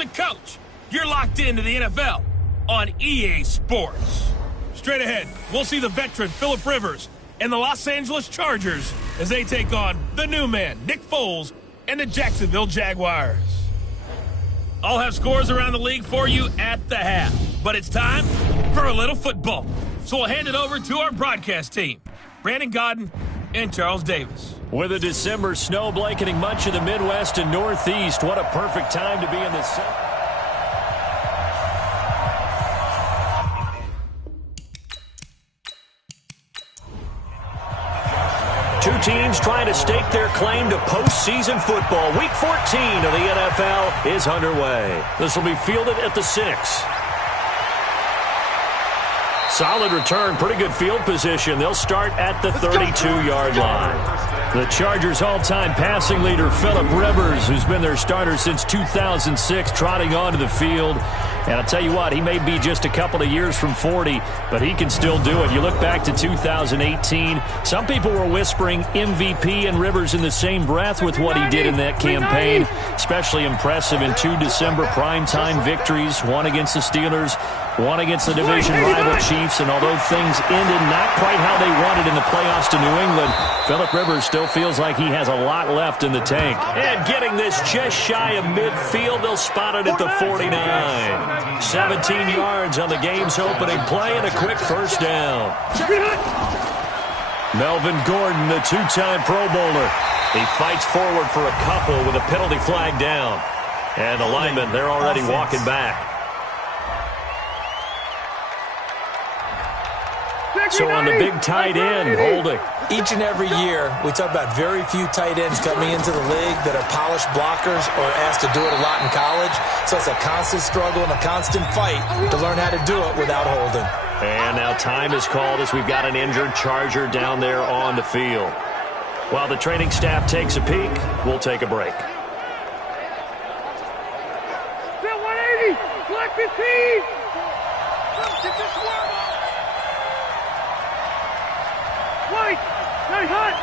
the coach. You're locked into the NFL on EA Sports. Straight ahead, we'll see the veteran Phillip Rivers and the Los Angeles Chargers as they take on the new man, Nick Foles, and the Jacksonville Jaguars. I'll have scores around the league for you at the half, but it's time for a little football. So we'll hand it over to our broadcast team, Brandon Godden and Charles Davis. With a December snow blanketing much of the Midwest and Northeast, what a perfect time to be in the sun. Two teams trying to stake their claim to postseason football. Week 14 of the NFL is underway. This will be fielded at the 6. Solid return, pretty good field position. They'll start at the 32-yard line. The Chargers' all-time passing leader, Phillip Rivers, who's been their starter since 2006, trotting onto the field. And I'll tell you what, he may be just a couple of years from 40, but he can still do it. You look back to 2018, some people were whispering MVP and Rivers in the same breath with what he did in that campaign. Especially impressive in 2 December primetime victories, one against the Steelers, one against the division rival Chiefs. And although things ended not quite how they wanted in the playoffs to New England, Phillip Rivers still feels like he has a lot left in the tank. And getting this just shy of midfield, they'll spot it at the 49. 17 yards on the game's opening play and a quick first down. Melvin Gordon, the two-time Pro Bowler. He fights forward for a couple with a penalty flag down. And the linemen, they're already walking back. So on the big tight end, holding. Each and every year, we talk about very few tight ends coming into the league that are polished blockers or asked to do it a lot in college. So it's a constant struggle and a constant fight to learn how to do it without holding. And now time is called as we've got an injured Charger down there on the field. While the training staff takes a peek, we'll take a break. Bill 180, black 15. Get this warm up. White, very hot.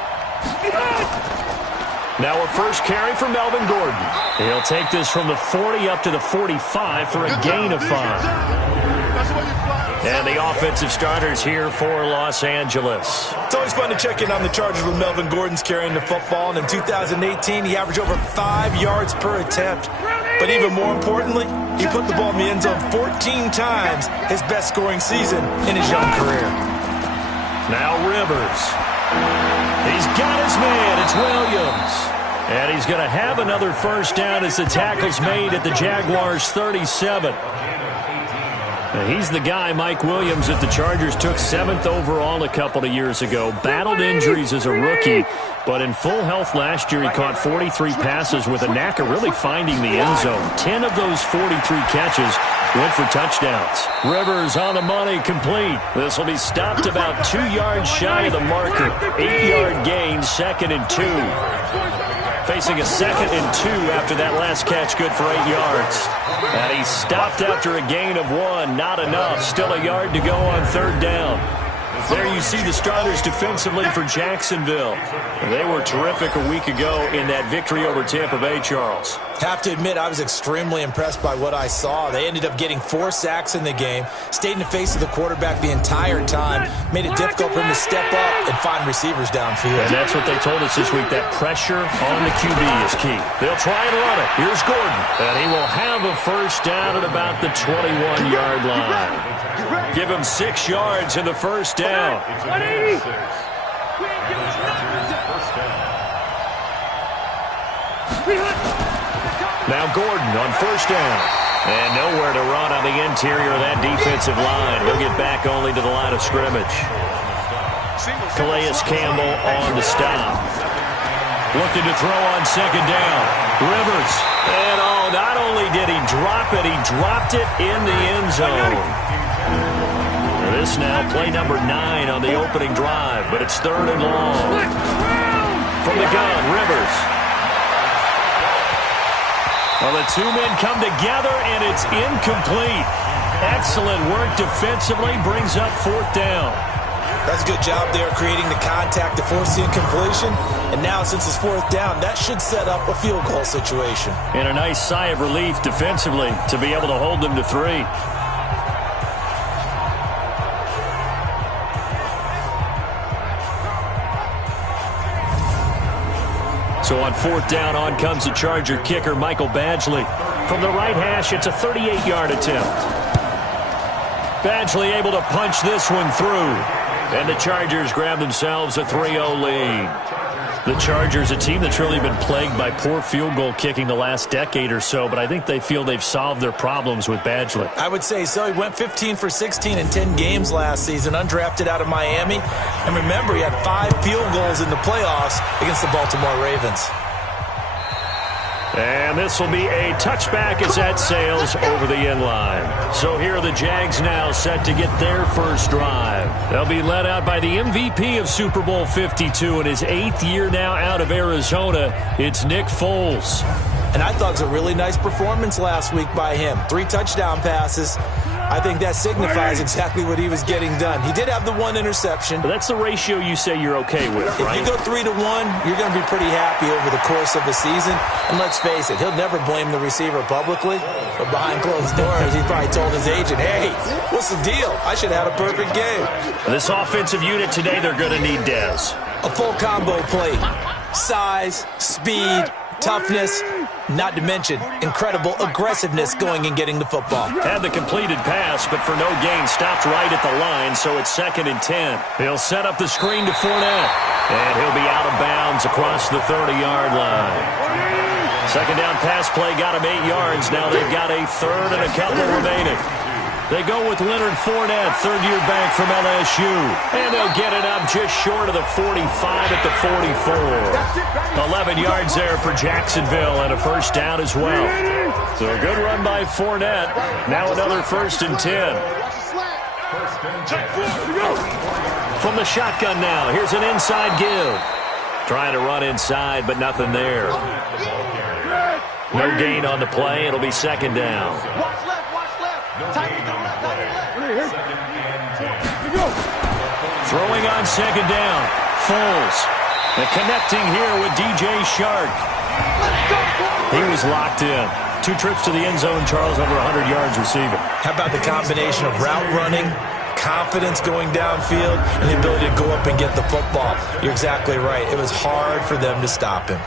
Now a first carry for Melvin Gordon. He'll take this from the 40 up to the 45 for a gain of 5. And the offensive starters here for Los Angeles. It's always fun to check in on the Chargers with Melvin Gordon's carrying the football. And in 2018, he averaged over 5 yards per attempt. But even more importantly, he put the ball in the end zone 14 times, his best scoring season in his young career. Now Rivers. He's got his man. It's Williams. And he's going to have another first down as the tackle's made at the Jaguars' 37. He's the guy, Mike Williams, that the Chargers took 7th overall a couple of years ago. Battled injuries as a rookie, but in full health last year, he caught 43 passes with a knack of really finding the end zone. 10 of those 43 catches went for touchdowns. Rivers on the money, complete. This will be stopped about 2 yards shy of the marker. 8-yard gain, 2nd and 2. Facing a 2nd and 2 after that last catch, good for 8 yards. And he's stopped after a gain of 1. Not enough. Still a yard to go on 3rd down. There you see the starters defensively for Jacksonville. They were terrific a week ago in that victory over Tampa Bay, Charles. Have to admit, I was extremely impressed by what I saw. They ended up getting 4 sacks in the game, stayed in the face of the quarterback the entire time, made it difficult for him to step up and find receivers downfield. And that's what they told us this week, that pressure on the QB is key. They'll try and run it. Here's Gordon. And he will have a first down at about the 21-yard line. Give him 6 yards in the first down. 180. Now Gordon on first down. And nowhere to run on the interior of that defensive line. He'll get back only to the line of scrimmage. Calais Campbell on the stop. Looking to throw on 2nd down. Rivers. And not only did he drop it, he dropped it in the end zone. This now play number 9 on the opening drive, but it's 3rd and long. From the gun, Rivers. Well, the two men come together, and it's incomplete. Excellent work defensively, brings up 4th down. That's a good job there creating the contact to force the incompletion. And now, since it's fourth down, that should set up a field goal situation. And a nice sigh of relief defensively to be able to hold them to 3. So on fourth down, on comes the Charger kicker, Michael Badgley. From the right hash, it's a 38-yard attempt. Badgley able to punch this one through. And the Chargers grab themselves a 3-0 lead. The Chargers, a team that's really been plagued by poor field goal kicking the last decade or so, but I think they feel they've solved their problems with Badgley. I would say so. He went 15 for 16 in 10 games last season, undrafted out of Miami. And remember, he had 5 field goals in the playoffs against the Baltimore Ravens. And this will be a touchback as that sails over the end line. So here are the Jags now set to get their first drive. They'll be led out by the MVP of Super Bowl 52 in his 8th year now out of Arizona. It's Nick Foles. And I thought it was a really nice performance last week by him. 3 touchdown passes. I think that signifies exactly what he was getting done. He did have the 1 interception. But that's the ratio you say you're okay with, right? If you go 3-1, you're going to be pretty happy over the course of the season. And let's face it, he'll never blame the receiver publicly. But behind closed doors, he probably told his agent, hey, what's the deal? I should have had a perfect game. This offensive unit today, they're going to need Dez. A full combo plate. Size, speed, toughness, not to mention incredible aggressiveness going and getting the football. Had the completed pass, but for no gain, stopped right at the line, so it's 2nd and 10. He'll set up the screen to Fournette, and he'll be out of bounds across the 30-yard line. Second down pass play got him 8 yards. Now they've got a 3rd and a couple remaining. They go with Leonard Fournette, 3rd-year back from LSU. And they'll get it up just short of the 45 at the 44. 11 yards there for Jacksonville and a first down as well. So a good run by Fournette. Now another 1st and 10. From the shotgun now, here's an inside give. Trying to run inside, but nothing there. No gain on the play. It'll be 2nd down. Throwing on 2nd down. Foles. And connecting here with DJ Shark. He was locked in. 2 trips to the end zone, Charles, over 100 yards receiving. How about the combination of route running, confidence going downfield, and the ability to go up and get the football? You're exactly right. It was hard for them to stop him.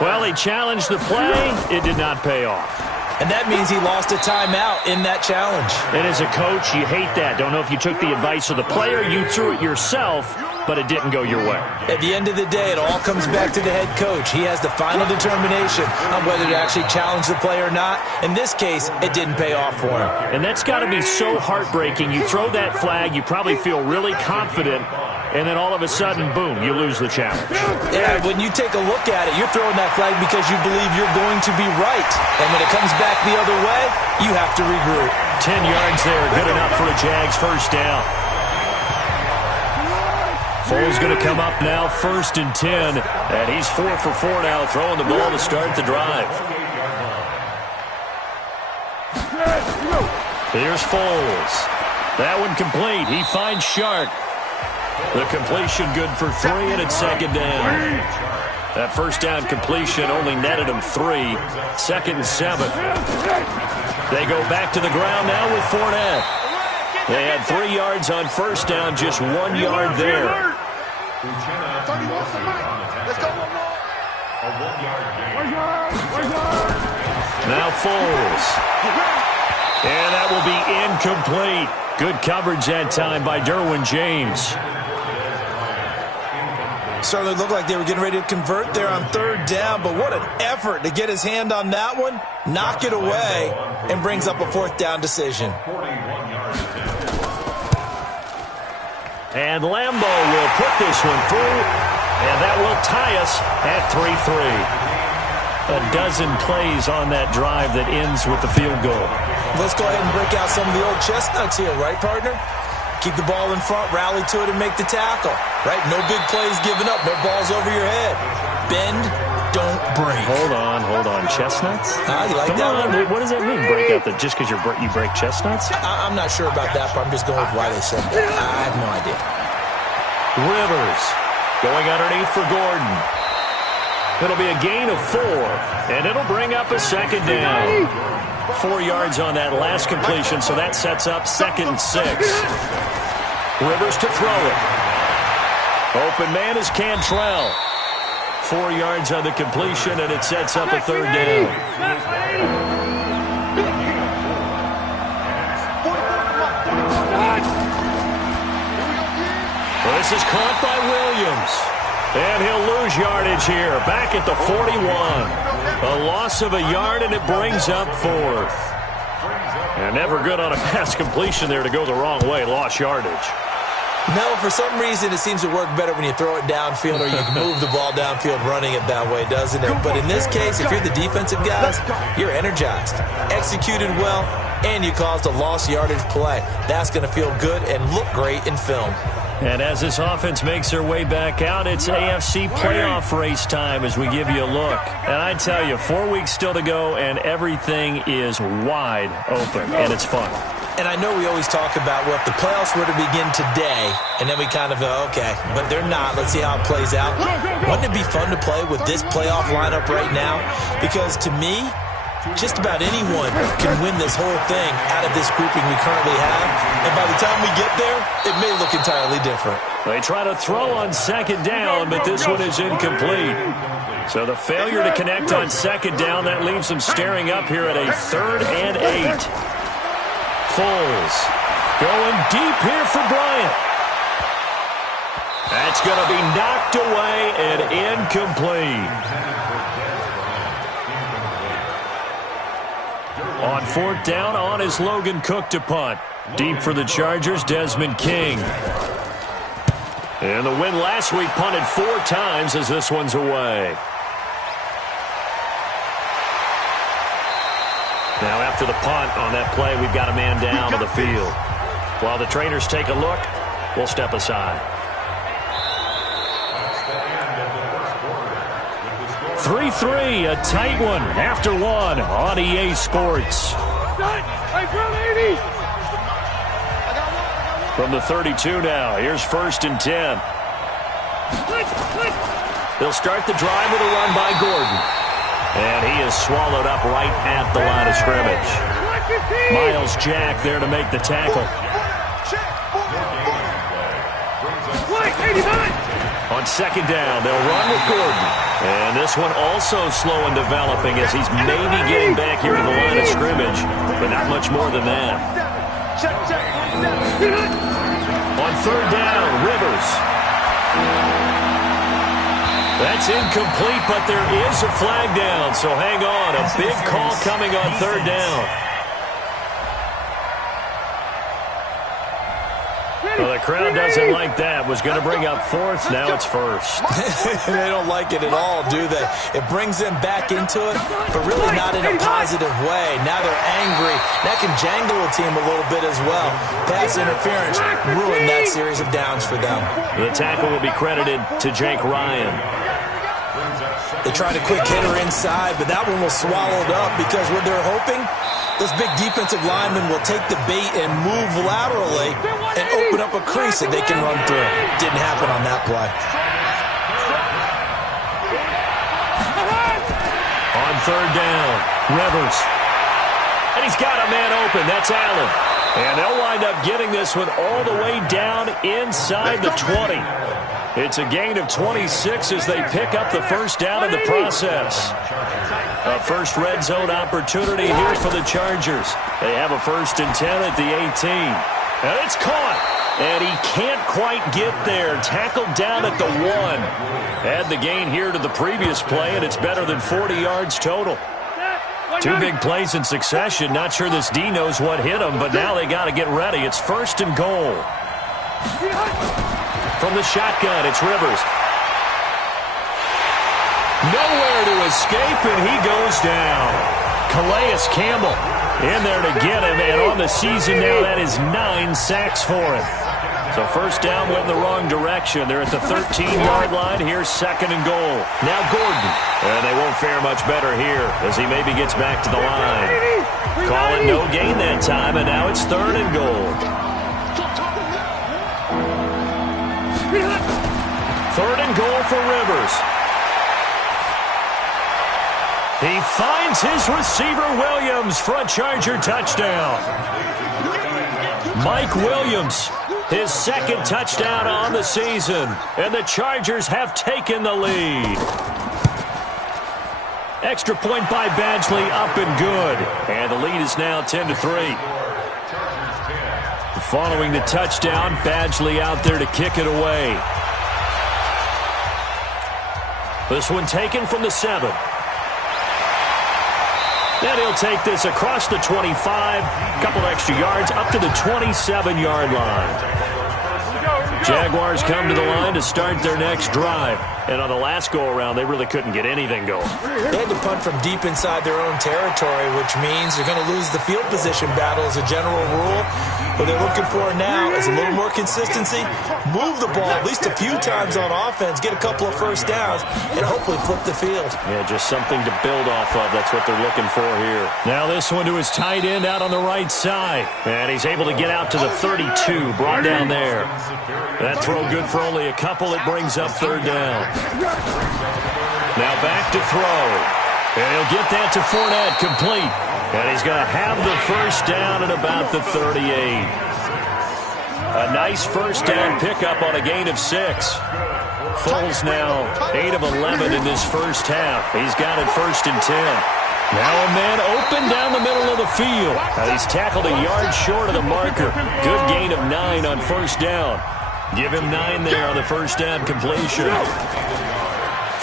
Well, he challenged the play. It did not pay off. And that means he lost a timeout in that challenge. And as a coach, you hate that. Don't know if you took the advice of the player, you threw it yourself, but it didn't go your way. At the end of the day, it all comes back to the head coach. He has the final determination on whether to actually challenge the play or not. In this case, it didn't pay off for him. And that's got to be so heartbreaking. You throw that flag, you probably feel really confident, and then all of a sudden, boom, you lose the challenge. Yeah, when you take a look at it, you're throwing that flag because you believe you're going to be right. And when it comes back the other way, you have to regroup. 10 yards there, good enough for a Jags first down. Foles going to come up now, 1st and 10. And he's 4 for 4 now, throwing the ball to start the drive. Here's Foles. That one complete. He finds Shark. The completion good for 3, and it's 2nd down. That first down completion only netted him 3. 2nd and 7. They go back to the ground now with Fournette. They had 3 yards on first down, just 1 yard there. Now Foles. And that will be incomplete. Good coverage that time by Derwin James. Certainly looked like they were getting ready to convert there on 3rd down, but what an effort to get his hand on that one, knock it away, and brings up a 4th down decision. And Lambeau will put this one through, and that will tie us at 3-3. A dozen plays on that drive that ends with the field goal. Let's go ahead and break out some of the old chestnuts here, right, partner? Keep the ball in front, rally to it, and make the tackle, right? No big plays given up, no balls over your head. Bend, don't break. Hold on. Chestnuts? You like Come that on. one? What does that mean? Break out just because you break chestnuts? I'm not sure about that, but I'm just going with why they said that. I have no idea. Rivers going underneath for Gordon. It'll be a gain of 4, and it'll bring up a second down. 4 yards on that last completion, so that sets up 2nd and 6. Rivers to throw it. Open man is Cantrell. 4 yards on the completion, and it sets up a 3rd down. This is caught by Williams. And he'll lose yardage here. Back at the 41. A loss of a yard, and it brings up 4th. And never good on a pass completion there to go the wrong way. Lost yardage. No, for some reason it seems to work better when you throw it downfield or you can move the ball downfield running it that way, doesn't it? But in this case, if you're the defensive guys, you're energized, executed well, and you caused a lost yardage play. That's going to feel good and look great in film. And as this offense makes their way back out, it's AFC playoff race time as we give you a look. And I tell you, 4 weeks still to go, and everything is wide open, and it's fun. And I know we always talk about, well, if the playoffs were to begin today, and then we kind of go, okay, but they're not. Let's see how it plays out. Wouldn't it be fun to play with this playoff lineup right now? Because to me, just about anyone can win this whole thing out of this grouping we currently have. And by the time we get there, it may look entirely different. They try to throw on 2nd down, but this one is incomplete. So the failure to connect on 2nd down, that leaves them staring up here at a 3rd and 8. Foles going deep here for Bryant. That's going to be knocked away and incomplete. On 4th down, on is Logan Cook to punt. Deep for the Chargers, Desmond King. And the win last week punted 4 times as this one's away. Now after the punt on that play, we've got a man down to the field. While the trainers take a look, we'll step aside. 3-3, a tight one after 1 on EA Sports. From the 32 now, here's 1st and 10. They'll start the drive with a run by Gordon. And he is swallowed up right at the line of scrimmage. Miles Jack there to make the tackle. On 2nd down, they'll run with Gordon. And this one also slow in developing as he's maybe getting back here to the line of scrimmage, but not much more than that. On 3rd down, Rivers. That's incomplete, but there is a flag down, so hang on. A big call coming on 3rd down. Well, the crowd doesn't like that. Was going to bring up 4th. Now it's 1st. They don't like it at all, do they? It brings them back into it, but really not in a positive way. Now they're angry. That can jangle a team a little bit as well. Pass interference ruined that series of downs for them. The tackle will be credited to Jake Ryan. They tried a quick hitter inside, but that one was swallowed up because what they're hoping, those big defensive linemen will take the bait and move laterally and open up a crease that they can run through. Didn't happen on that play. On 3rd down, Rivers. And he's got a man open. That's Allen. And they'll wind up getting this one all the way down inside the 20. It's a gain of 26 as they pick up the 1st down in the process. A first red zone opportunity here for the Chargers. They have a 1st and 10 at the 18. And it's caught. And he can't quite get there. Tackled down at the 1. Add the gain here to the previous play, and it's better than 40 yards total. 2 big plays in succession. Not sure this D knows what hit him, but now they got to get ready. It's 1st and goal. From the shotgun, it's Rivers. Nowhere to escape, and he goes down. Calais Campbell in there to get him, and on the season now, that is 9 sacks for him. So first down went in the wrong direction. They're at the 13-yard line. Here's second and goal. Now Gordon. And they won't fare much better here as he maybe gets back to the line. Call it no gain that time, and now it's third and goal. Third and goal for Rivers. He finds his receiver Williams for a Charger touchdown. Mike Williams, his second touchdown on the season, and the Chargers have taken the lead. Extra point by Badgley, up and good. And the lead is now 10-3. Following the touchdown, Badgley out there to kick it away. This one taken from the 7. And he'll take this across the 25, couple extra yards, up to the 27-yard line. Jaguars come to the line to start their next drive. And on the last go-around, they really couldn't get anything going. They had to punt from deep inside their own territory, which means they're going to lose the field position battle as a general rule. What they're looking for now is a little more consistency, move the ball at least a few times on offense, get a couple of first downs, and hopefully flip the field. Yeah, just something to build off of. That's what they're looking for here. Now this one to his tight end out on the right side. And he's able to get out to the 32, brought down there. That throw good for only a couple. It brings up third down. Now back to throw. And he'll get that to Fournette, complete. And he's going to have the first down at about the 38. A nice first down pickup on a gain of 6. Foles now 8 of 11 in this first half. He's got it first and 10. Now a man open down the middle of the field. And he's tackled a yard short of the marker. Good gain of 9 on first down. Give him 9 there on the first down completion.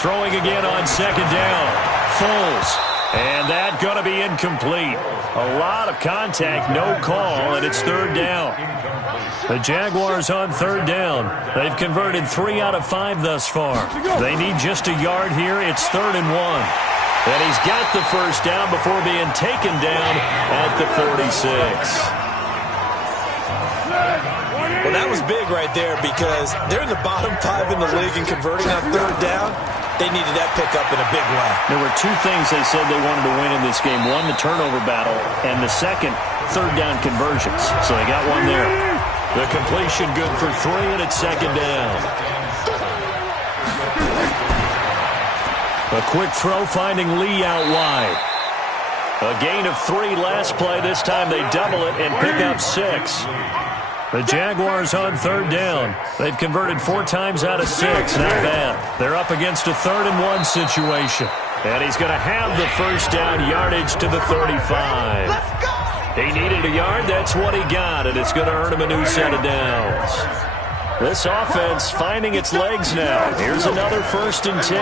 Throwing again on second down. Foles. And that going to be incomplete. A lot of contact, no call, and it's third down. The Jaguars on third down. They've converted 3 out of 5 thus far. They need just a yard here. It's third and 1. And he's got the first down before being taken down at the 46. Well, that was big right there because they're in the bottom 5 in the league and converting on third down. They needed that pickup in a big way. There were 2 things they said they wanted to win in this game. One, the turnover battle, and the second, third down conversions. So they got one there. The completion good for 3, and it's second down. A quick throw finding Lee out wide. A gain of 3 last play. This time they double it and pick up 6. The Jaguars on third down. They've converted 4 times out of 6. Not bad. They're up against a third and 1 situation. And he's going to have the first down yardage to the 35. He needed a yard. That's what he got. And it's going to earn him a new set of downs. This offense finding its legs now. Here's another first and 10.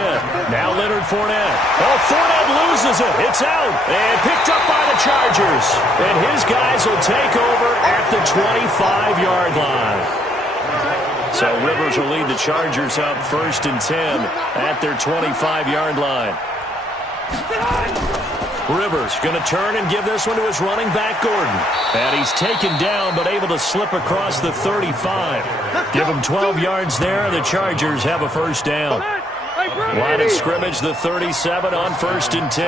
Now Leonard Fournette. Oh, Fournette loses it. It's out. And picked up by the Chargers. And his guys will take over at the 25-yard line. So Rivers will lead the Chargers up first and 10 at their 25-yard line. Rivers going to turn and give this one to his running back, Gordon. And he's taken down but able to slip across the 35. Give him 12 yards there. The Chargers have a first down. Line of scrimmage, the 37 on first and 10.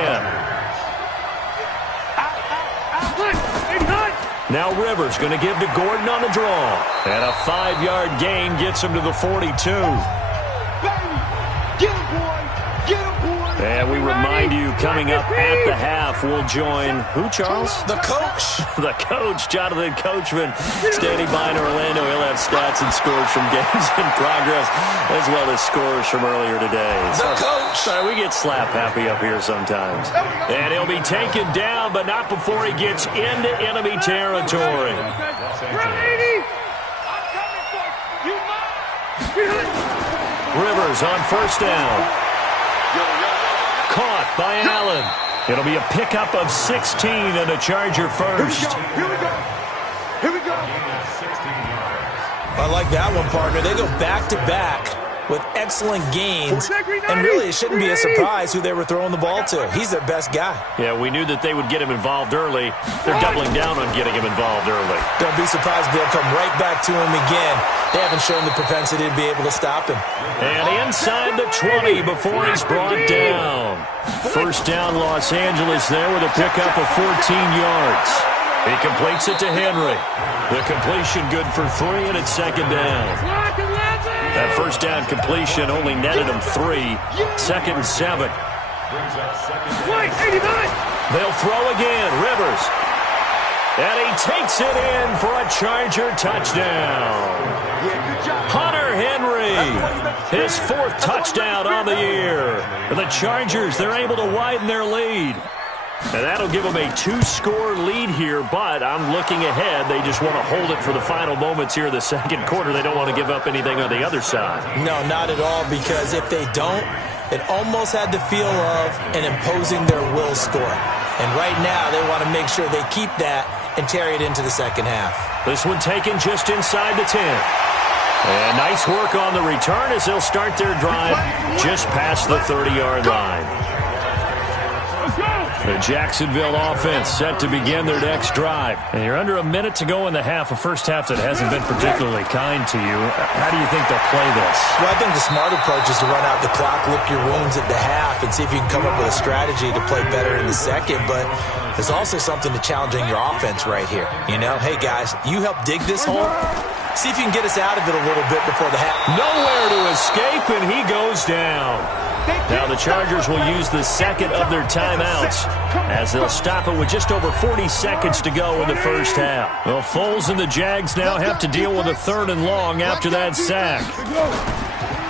Now Rivers going to give to Gordon on the draw. And a 5-yard gain gets him to the 42. And we remind you, coming up at the half, we'll join, who, Charles? The coach. The coach, Jonathan Coachman, standing by in Orlando. He'll have stats and scores from games in progress, as well as scores from earlier today. The coach. Sorry, we get slap happy up here sometimes. And he'll be taken down, but not before he gets into enemy territory. Rivers on first down. Caught by Allen. It'll be a pickup of 16 and a Charger first. Here we go. I like that one, partner. They go back-to-back with excellent gains. And really, it shouldn't be a surprise who they were throwing the ball to. He's their best guy. Yeah, we knew that they would get him involved early. They're doubling down on getting him involved early. Don't be surprised if they'll come right back to him again. They haven't shown the propensity to be able to stop him. And inside the 20 before he's brought down. First down, Los Angeles there with a pickup of 14 yards. He completes it to Henry. The completion good for 3, and it's second down. That first down completion only netted him 3. Second and 7. They'll throw again. Rivers. And he takes it in for a Charger touchdown. Hunter Henry, his 4th touchdown on the year. The Chargers, they're able to widen their lead. And that'll give them a 2-score lead here, but I'm looking ahead. They just want to hold it for the final moments here in the second quarter. They don't want to give up anything on the other side. No, not at all, because if they don't, it almost had the feel of an imposing their will score. And right now, they want to make sure they keep that and carry it into the second half. This one taken just inside the 10. And nice work on the return as they'll start their drive just past the 30-yard line. The Jacksonville offense set to begin their next drive. And you're under a minute to go in the half, a first half that hasn't been particularly kind to you. How do you think they'll play this? Well, I think the smart approach is to run out the clock, lick your wounds at the half, and see if you can come up with a strategy to play better in the second. But there's also something to challenging your offense right here. You know, hey, guys, you help dig this hole. See if you can get us out of it a little bit before the half. Nowhere to escape, and he goes down. Now the Chargers will use the second of their timeouts as they'll stop it with just over 40 seconds to go in the first half. Well, Foles and the Jags now have to deal with a 3rd and long after that sack.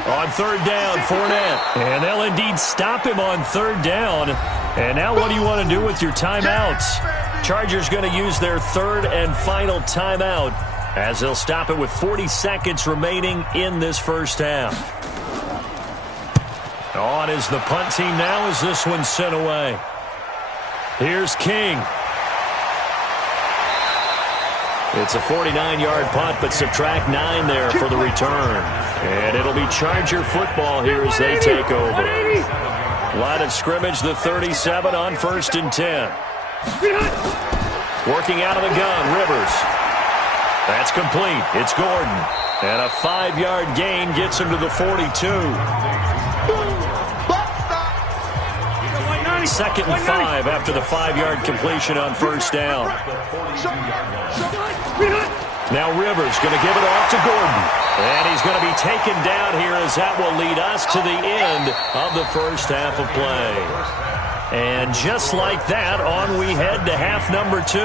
On 3rd down, Fournette. And they'll indeed stop him on 3rd down. And now what do you want to do with your timeouts? Chargers going to use their 3rd and final timeout as they'll stop it with 40 seconds remaining in this first half. On is the punt team now as this one's sent away. Here's King. It's a 49-yard punt, but subtract 9 there for the return. And it'll be Charger football here as they take over. Line of scrimmage, the 37 on 1st and 10. Working out of the gun, Rivers. That's complete. It's Gordon. And a 5-yard gain gets him to the 42. 2nd and 5 after the 5-yard completion on 1st down. Now Rivers going to give it off to Gordon. And he's going to be taken down here as that will lead us to the end of the first half of play. And just like that, on we head to half number 2.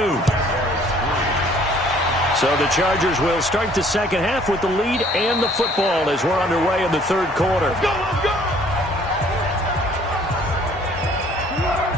So the Chargers will start the second half with the lead and the football as we're underway in the 3rd quarter.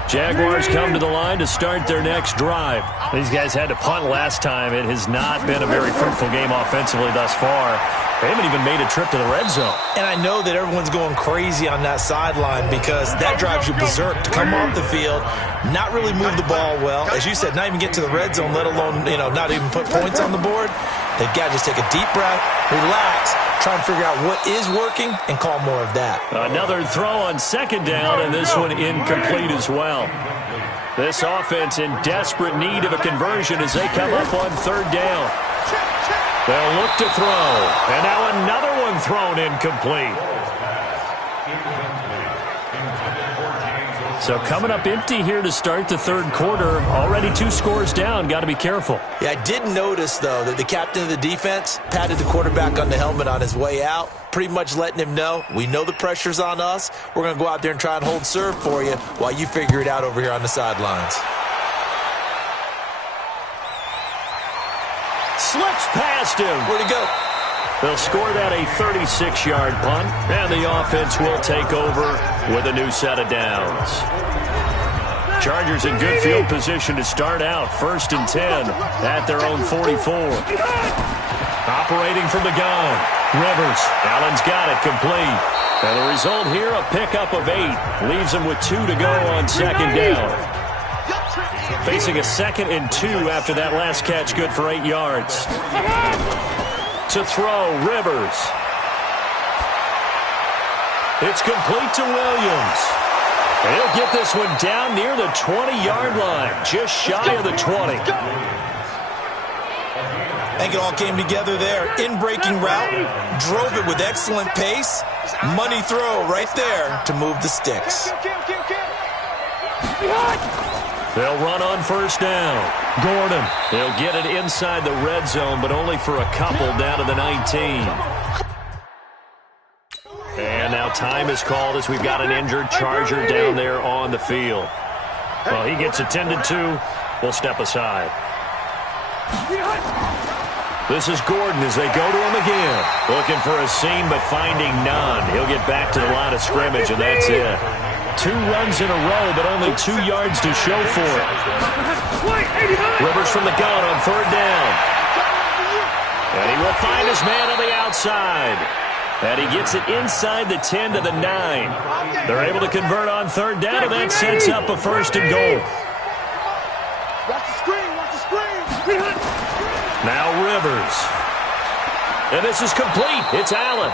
Jaguars come to the line to start their next drive. These guys had to punt last time. It has not been a very fruitful game offensively thus far. They haven't even made a trip to the red zone. And I know that everyone's going crazy on that sideline because that drives you berserk to come off the field, not really move the ball well. As you said, not even get to the red zone, let alone, not even put points on the board. They've got to just take a deep breath, relax, try and figure out what is working, and call more of that. Another throw on 2nd down, and this one incomplete as well. This offense in desperate need of a conversion as they come up on 3rd down. They'll look to throw, and now another one thrown incomplete. So coming up empty here to start the 3rd quarter. Already 2 scores down. Got to be careful. Yeah, I did notice, though, that the captain of the defense patted the quarterback on the helmet on his way out, pretty much letting him know, we know the pressure's on us. We're going to go out there and try and hold serve for you while you figure it out over here on the sidelines. Slips past him. Where'd he go? They'll score that a 36-yard punt, and the offense will take over with a new set of downs. Chargers in good field position to start out. 1st and 10 at their own 44. Operating from the gun. Rivers. Allen's got it complete. And the result here, a pickup of 8. Leaves him with 2 to go on 2nd down. Facing a 2nd and 2 after that last catch, good for 8 yards. To throw, Rivers. It's complete to Williams. He'll get this one down near the 20-yard line, just shy of the 20. I think it all came together there. In-breaking route, drove it with excellent pace. Money throw right there to move the sticks. They'll run on first down. Gordon, he'll get it inside the red zone, but only for a couple down to the 19. And now time is called as we've got an injured Charger down there on the field. Well, he gets attended to. We'll step aside. This is Gordon as they go to him again. Looking for a seam, but finding none. He'll get back to the line of scrimmage, and that's it. 2 runs in a row, but only 2 yards to show for it. Rivers from the gun on third down. And he will find his man on the outside. And he gets it inside the 10 to the 9. They're able to convert on third down, and that sets up a first and goal. Watch the screen, watch the screen. Now Rivers. And this is complete. It's Allen.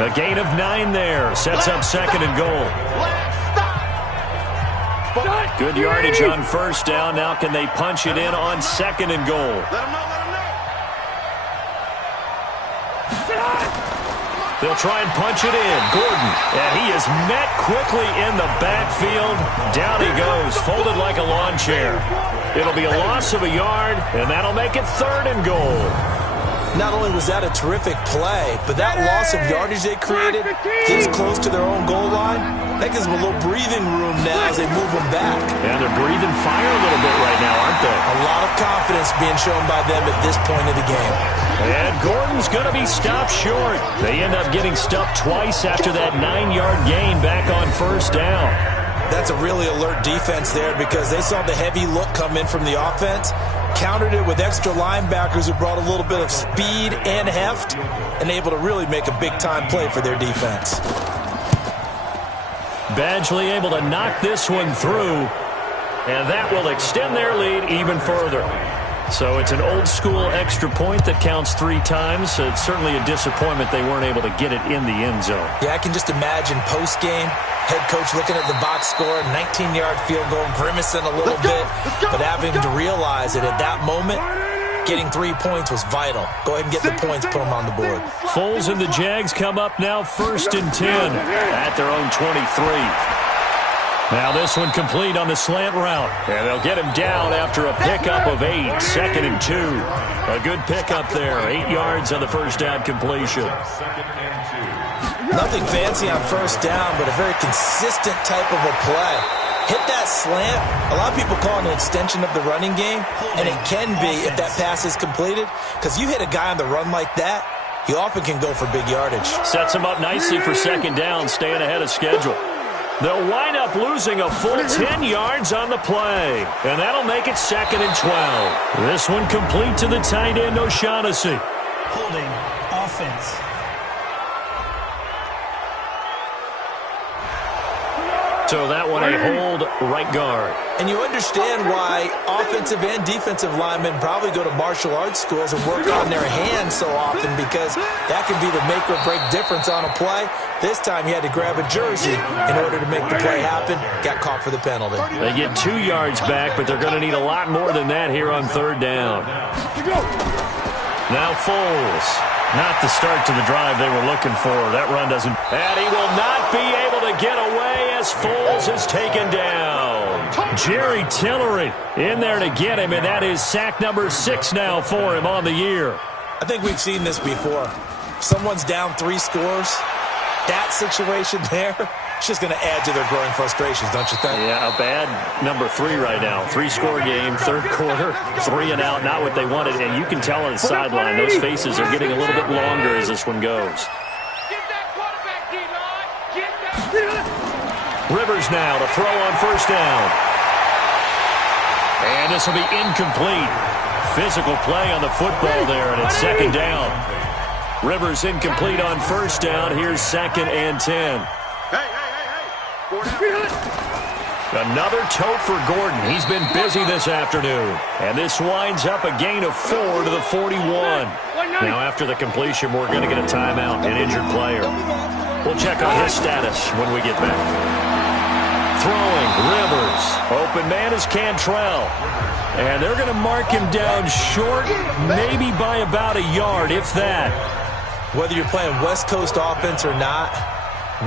A gain of 9 there. Sets up second and goal. Good yardage on first down. Now can they punch it in on second and goal? They'll try and punch it in. Gordon. And he is met quickly in the backfield. Down he goes, folded like a lawn chair. It'll be a loss of a yard, and that'll make it third and goal. Not only was that a terrific play, but that loss of yardage they created, this close to their own goal line, that gives them a little breathing room now as they move them back. Yeah, they're breathing fire a little bit right now, aren't they? A lot of confidence being shown by them at this point of the game. And Gordon's going to be stopped short. They end up getting stuffed twice after that 9-yard gain back on first down. That's a really alert defense there because they saw the heavy look come in from the offense, countered it with extra linebackers who brought a little bit of speed and heft, and able to really make a big-time play for their defense. Badgley able to knock this one through, and that will extend their lead even further. So it's an old-school extra point that counts 3 times. So it's certainly a disappointment they weren't able to get it in the end zone. Yeah, I can just imagine post-game, head coach looking at the box score, 19-yard field goal, grimacing a little bit, but having to realize that at that moment, getting 3 points was vital. Go ahead and get the points, put them on the board. Foles and the Jags come up now first and 10 at their own 23. Now this one complete on the slant route. And they'll get him down after a pickup of 8, second and 2. A good pickup there, 8 yards on the first down completion. Nothing fancy on first down, but a very consistent type of a play. Hit that slant. A lot of people call it an extension of the running game, and it can be if that pass is completed, because you hit a guy on the run like that, he often can go for big yardage. Sets him up nicely for second down, staying ahead of schedule. They'll wind up losing a full 10 yards on the play, and that'll make it second and 12. This one complete to the tight end, O'Shaughnessy. Holding offense. So that one a hold right guard. And you understand why offensive and defensive linemen probably go to martial arts schools and work on their hands so often, because that can be the make or break difference on a play. This time he had to grab a jersey in order to make the play happen. Got caught for the penalty. They get 2 yards back, but they're going to need a lot more than that here on third down. Now Foles. Not the start to the drive they were looking for. That run doesn't. And he will not be able to get away as Foles is taken down. Jerry Tillery in there to get him, and that is sack number 6 now for him on the year. I think we've seen this before. Someone's down 3 scores. That situation there, it's just going to add to their growing frustrations, don't you think? Yeah, a bad number 3 right now. 3-score game, third quarter, 3 and out, not what they wanted. And you can tell on the sideline, those faces are getting a little bit longer as this one goes. Rivers now to throw on first down. And this will be incomplete. Physical play on the football there, and it's second down. Rivers incomplete on first down. Here's second and 10. Another tote for Gordon. He's been busy this afternoon. And this winds up a gain of 4 to the 41. Now after the completion, we're going to get a timeout, an injured player. We'll check on his status when we get back. Throwing, Rivers. Open man is Cantrell. And they're going to mark him down short, maybe by about a yard, if that. Whether you're playing West Coast offense or not,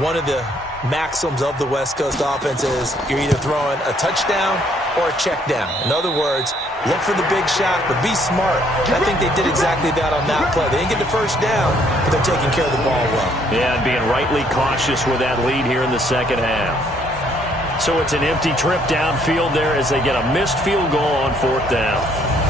one of the maxims of the West Coast offense is you're either throwing a touchdown or a check down. In other words, look for the big shot, but be smart. And I think they did exactly that on that play. They didn't get the first down, but they're taking care of the ball well. Yeah, and being rightly cautious with that lead here in the second half. So it's an empty trip downfield there as they get a missed field goal on fourth down.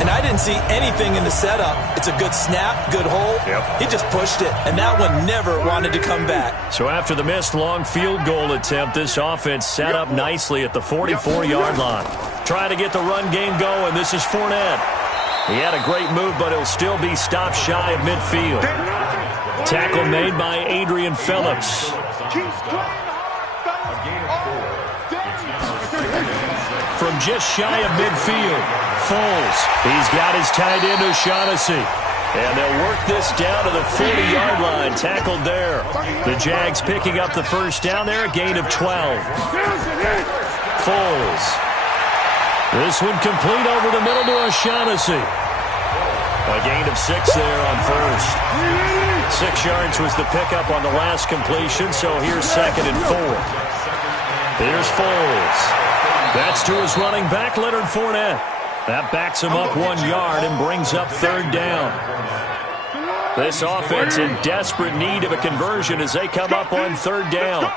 And I didn't see anything in the setup. It's a good snap, good hold. Yep. He just pushed it, and that one never wanted to come back. So after the missed long field goal attempt, this offense set up nicely at the 44-yard line. Trying to get the run game going. This is Fournette. He had a great move, but he'll still be stopped shy of midfield. Tackle made by Adrian Phillips. From just shy of midfield, Foles. He's got his tight end O'Shaughnessy. And they'll work this down to the 40-yard line. Tackled there. The Jags picking up the first down there, a gain of 12. Foles. This one complete over the middle to O'Shaughnessy. A gain of 6 there on first. 6 yards was the pickup on the last completion, so here's 2nd and 4. Here's Foles. That's to his running back, Leonard Fournette. That backs him up 1 yard and brings up 3rd down. This offense in desperate need of a conversion as they come up on 3rd down.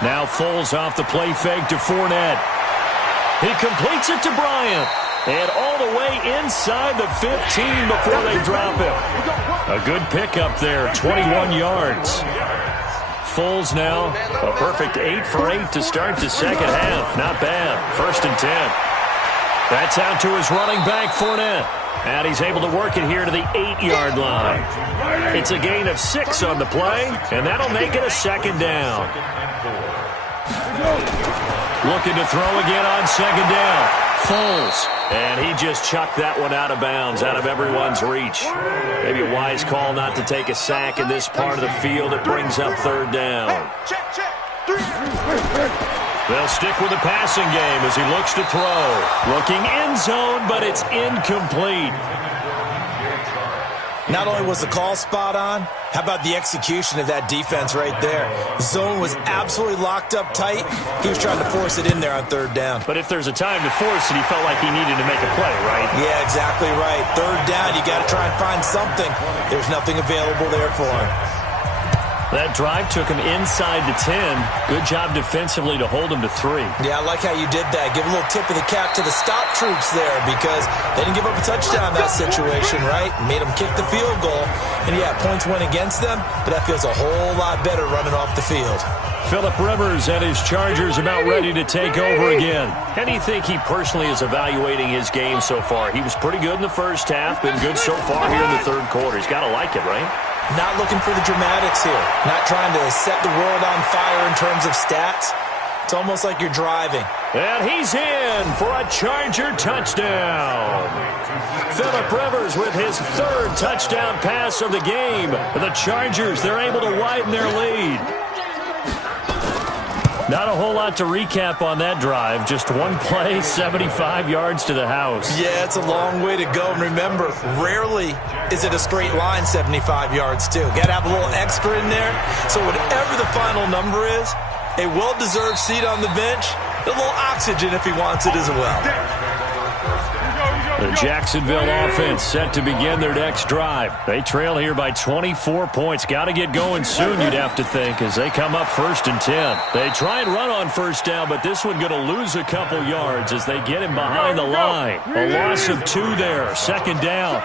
Now Foles off the play fake to Fournette. He completes it to Bryant. And all the way inside the 15 before they drop him. A good pickup there, 21 yards. Foles now, a perfect 8 for 8 to start the second half. Not bad. 1st and 10. That's out to his running back, Fournette. And he's able to work it here to the 8-yard line. It's a gain of 6 on the play, and that'll make it a 2nd down. Looking to throw again on 2nd down. Foles. And he just chucked that one out of bounds, out of everyone's reach. Maybe a wise call not to take a sack in this part of the field. It brings up 3rd down. They'll stick with the passing game as he looks to throw. Looking end zone, but it's incomplete. Not only was the call spot on, how about the execution of that defense right there? The zone was absolutely locked up tight. He was trying to force it in there on 3rd down. But if there's a time to force it, he felt like he needed to make a play, right? Yeah, exactly right. 3rd down, you got to try and find something. There's nothing available there for him. That drive took him inside the 10. Good job defensively to hold him to 3. Yeah, I like how you did that. Give a little tip of the cap to the stop troops there because they didn't give up a touchdown in that situation, right? Made them kick the field goal. And, yeah, points went against them, but that feels a whole lot better running off the field. Phillip Rivers and his Chargers about ready to take over again. How do you think he personally is evaluating his game so far? He was pretty good in the first half, been good so far here in the 3rd quarter. He's got to like it, right? Not looking for the dramatics here. Not trying to set the world on fire in terms of stats. It's almost like you're driving. And he's in for a Charger touchdown. Phillip Rivers with his 3rd touchdown pass of the game. The Chargers, they're able to widen their lead. Not a whole lot to recap on that drive. Just one play, 75 yards to the house. Yeah, it's a long way to go. And remember, rarely is it a straight line 75 yards, too. Got to have a little extra in there. So whatever the final number is, a well-deserved seat on the bench, a little oxygen if he wants it as well. The Jacksonville offense set to begin their next drive. They trail here by 24 points. Got to get going soon, you'd have to think, as they come up 1st and 10. They try and run on 1st down, but this one going to lose a couple yards as they get him behind the line. A loss of 2 there. 2nd down.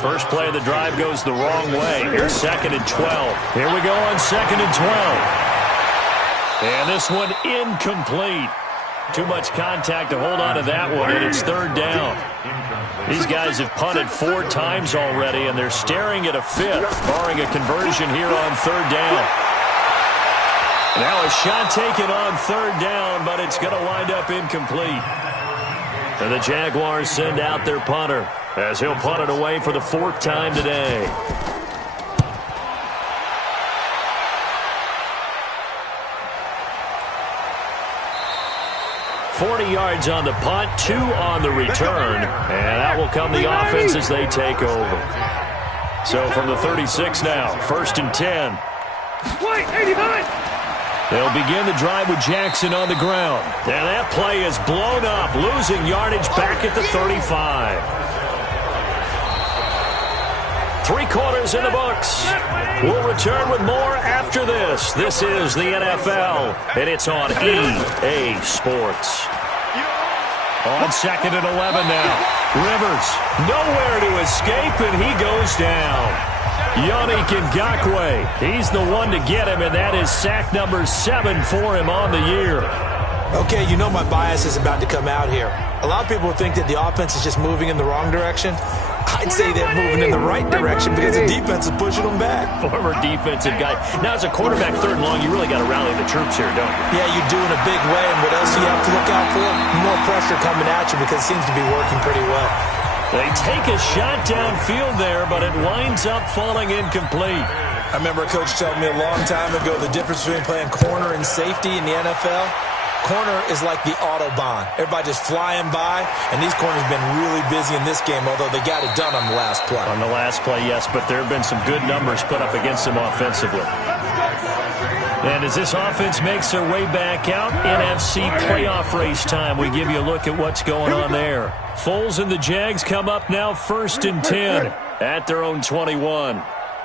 First play of the drive goes the wrong way. Here's 2nd and 12. Here we go on 2nd and 12. And this one incomplete. Too much contact to hold on to that one, and it's 3rd down. These guys have punted 4 times already, and they're staring at a 5th, barring a conversion here on 3rd down. Now a shot taken on 3rd down, but it's going to wind up incomplete. And the Jaguars send out their punter, as he'll punt it away for the 4th time today. 40 yards on the punt, 2 on the return, and that will come the offense as they take over. So from the 36 now, 1st and 10. They'll begin the drive with Jackson on the ground. And that play is blown up, losing yardage back at the 35. 3 quarters in the books. We'll return with more after this. This is the NFL, and it's on EA Sports. On 2nd and 11 now. Rivers, nowhere to escape, and he goes down. Yannick Ngakoue, he's the one to get him, and that is sack number 7 for him on the year. Okay, you know my bias is about to come out here. A lot of people think that the offense is just moving in the wrong direction. I'd say they're moving in the right direction because the defense is pushing them back. Former defensive guy. Now, as a quarterback, 3rd and long, you really got to rally the troops here, don't you? Yeah, you do in a big way. And what else do you have to look out for? More pressure coming at you because it seems to be working pretty well. They take a shot downfield there, but it winds up falling incomplete. I remember a coach telling me a long time ago the difference between playing corner and safety in the NFL. Corner is like the Autobahn. Everybody just flying by, and these corners have been really busy in this game, although they got it done on the last play. On the last play, yes, but there have been some good numbers put up against them offensively. And as this offense makes their way back out, NFC playoff race time, we give you a look at what's going on there. Foles and the Jags come up now 1st and 10 at their own 21.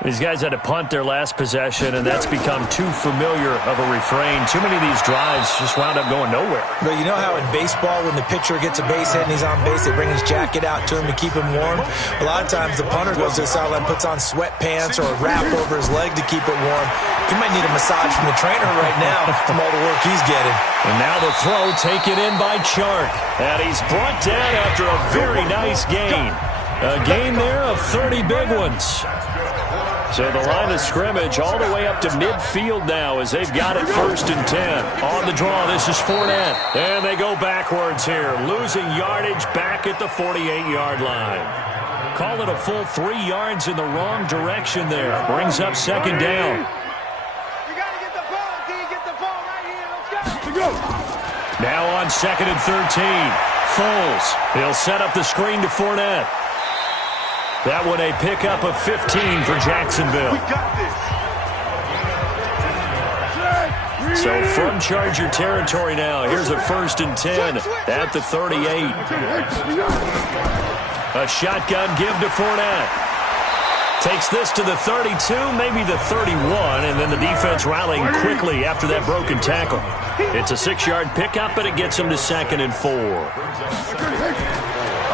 These guys had to punt their last possession, and that's become too familiar of a refrain. Too many of these drives just wound up going nowhere. But you know how in baseball, when the pitcher gets a base hit and he's on base, they bring his jacket out to him to keep him warm? A lot of times the punter goes to the sideline, puts on sweatpants or a wrap over his leg to keep it warm. He might need a massage from the trainer right now from all the work he's getting. And now the throw taken in by Chark. And he's brought down after a very nice gain. A gain there of 30 big ones. So the line of scrimmage all the way up to midfield now as they've got it 1st and 10. On the draw, this is Fournette. And they go backwards here, losing yardage back at the 48-yard line. Call it a full 3 yards in the wrong direction there. Brings up 2nd down. You got to get the ball, D. Get the ball right here. Let's go. Now on 2nd and 13. Foles. He'll set up the screen to Fournette. That one a pickup of 15 for Jacksonville. We got this. So from Charger territory now, here's a 1st and 10 at the 38. A shotgun give to Fournette. Takes this to the 32, maybe the 31, and then the defense rallying quickly after that broken tackle. It's a 6-yard pickup, and it gets him to 2nd and 4.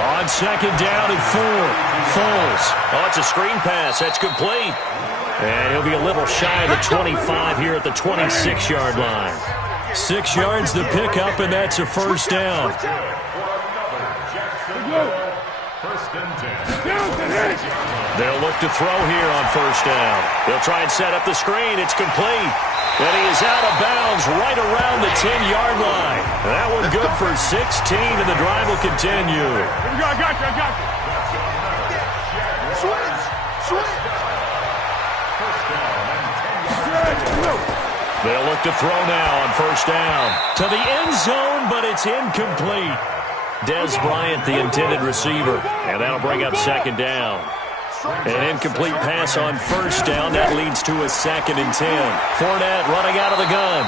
On 2nd down and 4. Foles. Oh, it's a screen pass. That's complete. And he'll be a little shy of the 25 here at the 26-yard line. 6 yards to pick up, and that's a 1st down. They'll look to throw here on 1st down. They'll try and set up the screen. It's complete. And he is out of bounds right around the 10-yard line. That one good for 16, and the drive will continue. I got you. Switch. They'll look to throw now on 1st down. To the end zone, but it's incomplete. Des Bryant, the intended receiver. And that'll bring up 2nd down. An incomplete pass on 1st down. That leads to a 2nd and 10. Fournette running out of the gun.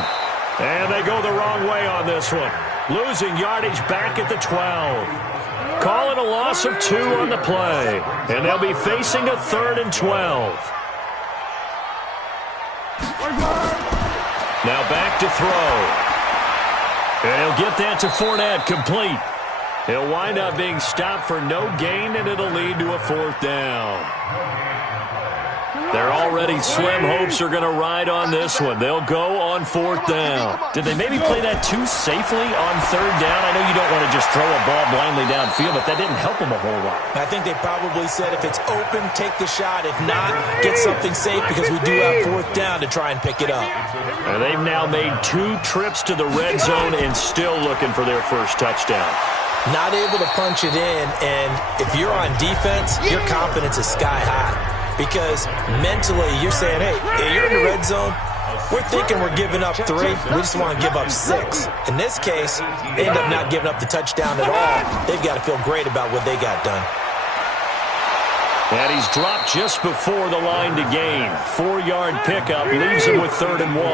And they go the wrong way on this one. Losing yardage back at the 12. Calling a loss of 2 on the play. And they'll be facing a 3rd and 12. Now back to throw. And he'll get that to Fournette, complete. He'll wind up being stopped for no gain, and it'll lead to a 4th down. Their already slim hopes are going to ride on this one. They'll go on 4th down. Did they maybe play that too safely on 3rd down? I know you don't want to just throw a ball blindly downfield, but that didn't help them a whole lot. I think they probably said if it's open, take the shot. If not, get something safe because we do have 4th down to try and pick it up. And they've now made 2 trips to the red zone and still looking for their first touchdown. Not able to punch it in, and if you're on defense, your confidence is sky high. Because mentally, you're saying, hey, you're in the red zone, We're thinking we're giving up 3. We just want to give up 6. In this case, they end up not giving up the touchdown at all. They've got to feel great about what they got done. And he's dropped just before the line to gain. 4-yard pickup leaves him with 3rd and 1.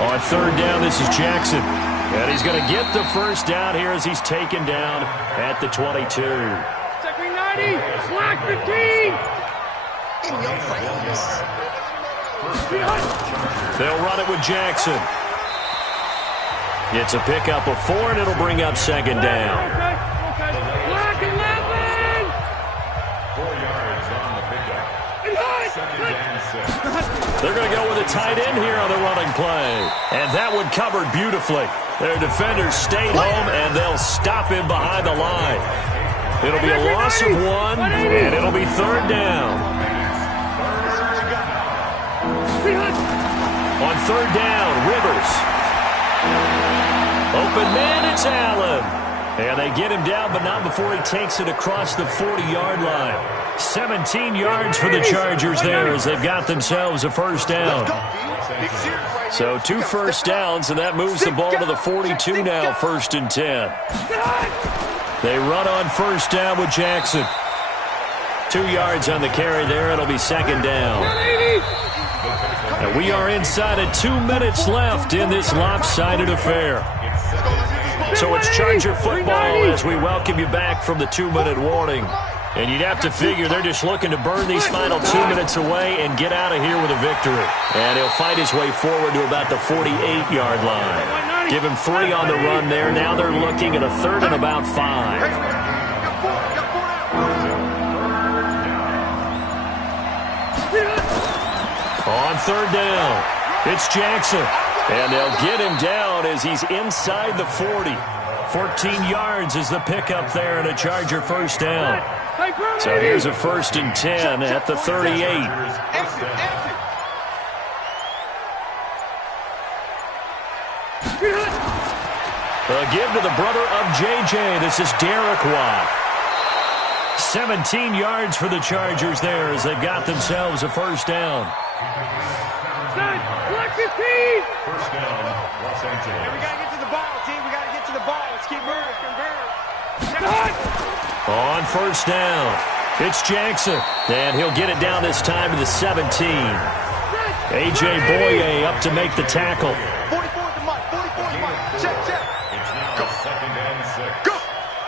On 3rd down, this is Jackson. And he's going to get the first down here as he's taken down at the 22. Second 90, slack 15. They'll run it with Jackson. It's a pickup of 4, and it'll bring up 2nd down. Slack 11. 4 yards on the pickup. 2nd and 6. They're going to go with a tight end here on the running play. And that one covered beautifully. Their defenders stayed home, and they'll stop him behind the line. It'll be a loss of 1, and it'll be 3rd down. On 3rd down, Rivers. Open man, it's Allen. And they get him down, but not before he takes it across the 40-yard line. 17 yards for the Chargers there as they've got themselves a first down. So 2 first downs, and that moves the ball to the 42 now, 1st and 10. They run on first down with Jackson. 2 yards on the carry there. It'll be 2nd down. And we are inside of 2 minutes left in this lopsided affair. So it's Charger football as we welcome you back from the 2-minute warning. And you'd have to figure they're just looking to burn these final 2 minutes away and get out of here with a victory. And he'll fight his way forward to about the 48-yard line. Give him 3 on the run there. Now they're looking at a 3rd and about 5. On 3rd down, it's Jackson. And they'll get him down as he's inside the 40. 14 yards is the pickup there and a Charger first down. So here's a 1st and 10 at the 38. A give to the brother of J.J. This is Derek Watt. 17 yards for the Chargers there as they've got themselves a first down. First down, Los Angeles. We got to get to the ball, team. We got to get to the ball. Let's keep moving. On first down, it's Jackson. And he'll get it down this time to the 17. A.J. Boye up to make the tackle. 44 at the mark. 44 at the mark. Check. It's now 2nd and 6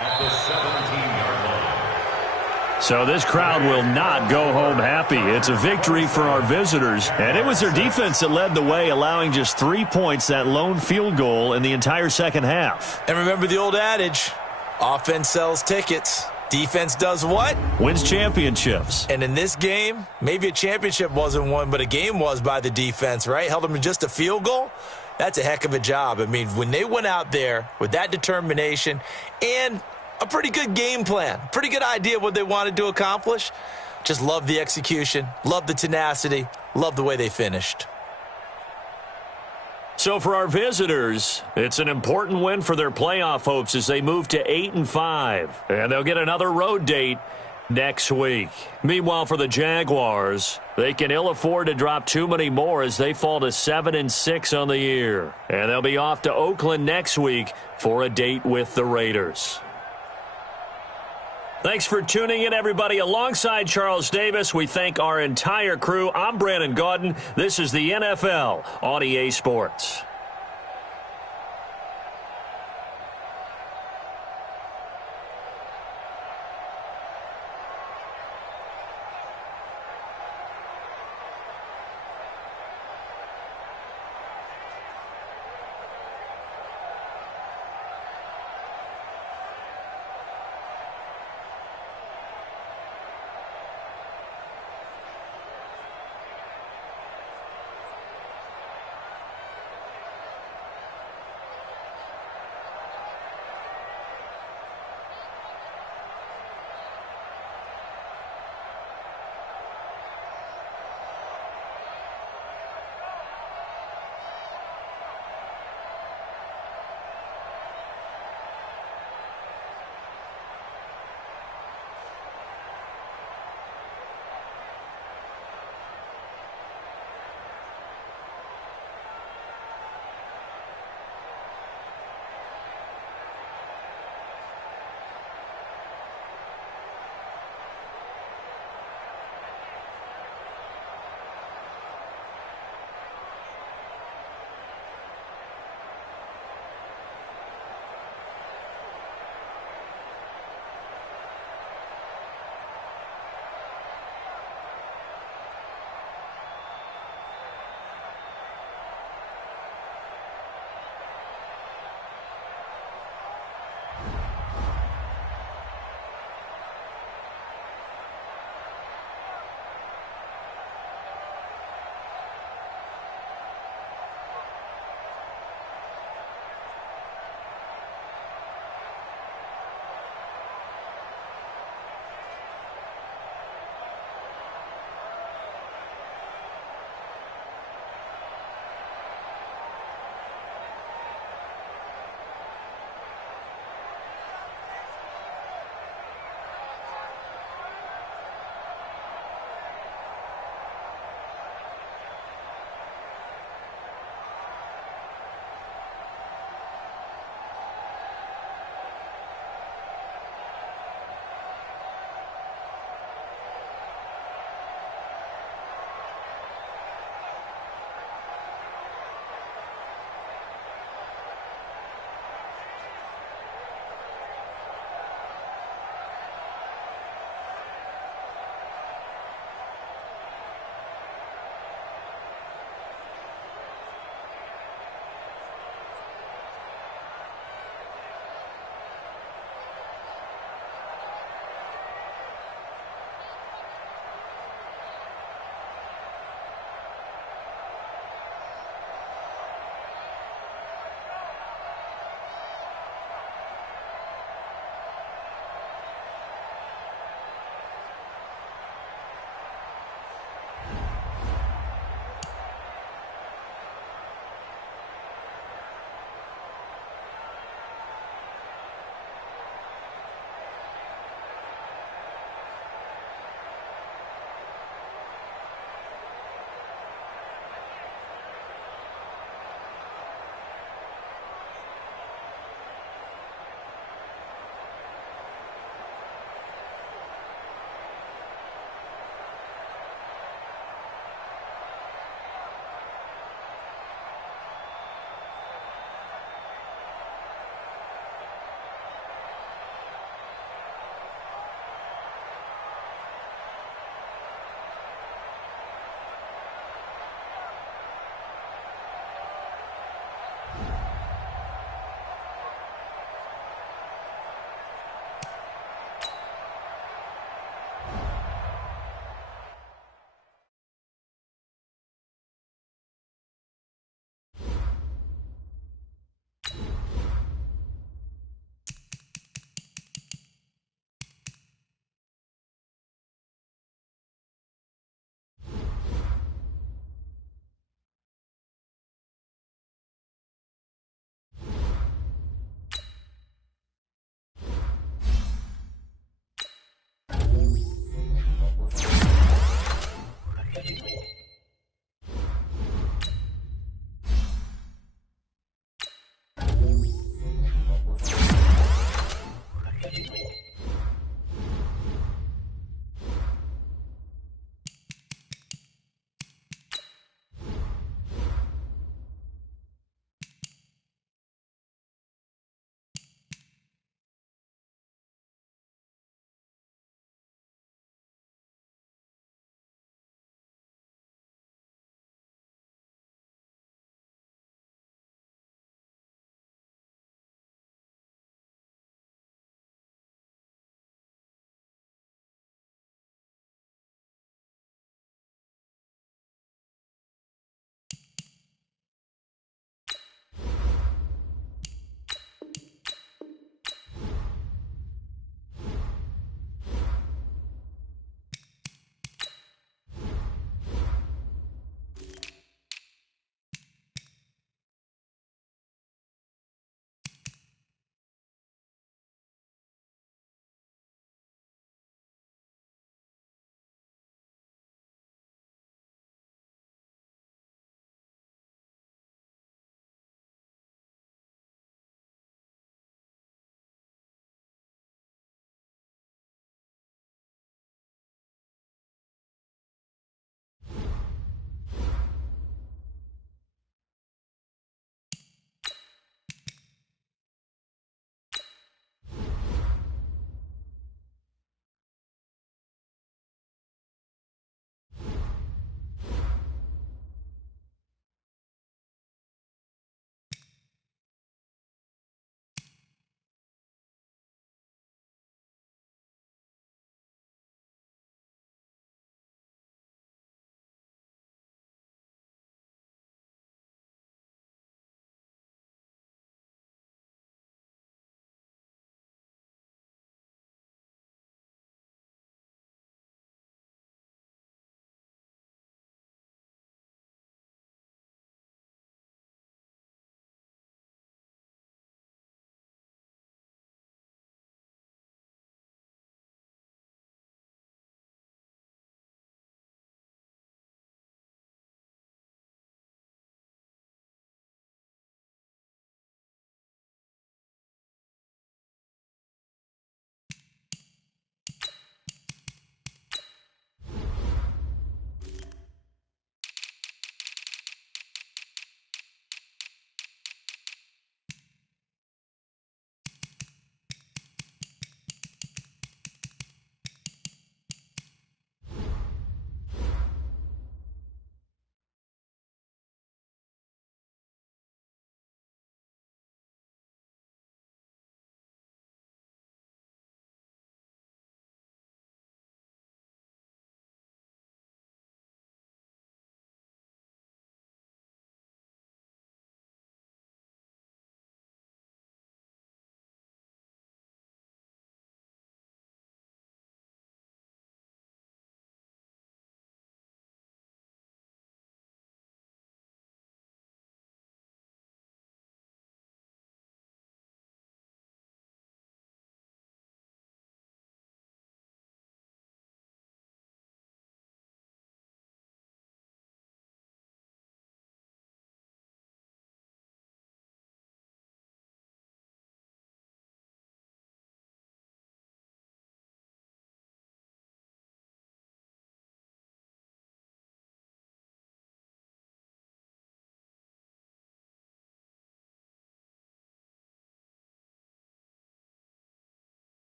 at the 17-yard line. So this crowd will not go home happy. It's a victory for our visitors. And it was their defense that led the way, allowing just 3 points, that lone field goal in the entire second half. And remember the old adage, offense sells tickets. Defense does what? Wins championships. And in this game, maybe a championship wasn't won, but a game was by the defense, right? Held them to just a field goal. That's a heck of a job. I mean, when they went out there with that determination and a pretty good game plan, pretty good idea of what they wanted to accomplish, just love the execution, love the tenacity, love the way they finished. So for our visitors, it's an important win for their playoff hopes as they move to 8-5. And they'll get another road date next week. Meanwhile, for the Jaguars, they can ill afford to drop too many more as they fall to 7-6 on the year. And they'll be off to Oakland next week for a date with the Raiders. Thanks for tuning in, everybody. Alongside Charles Davis, we thank our entire crew. I'm Brandon Gaudin. This is the NFL on EA Sports.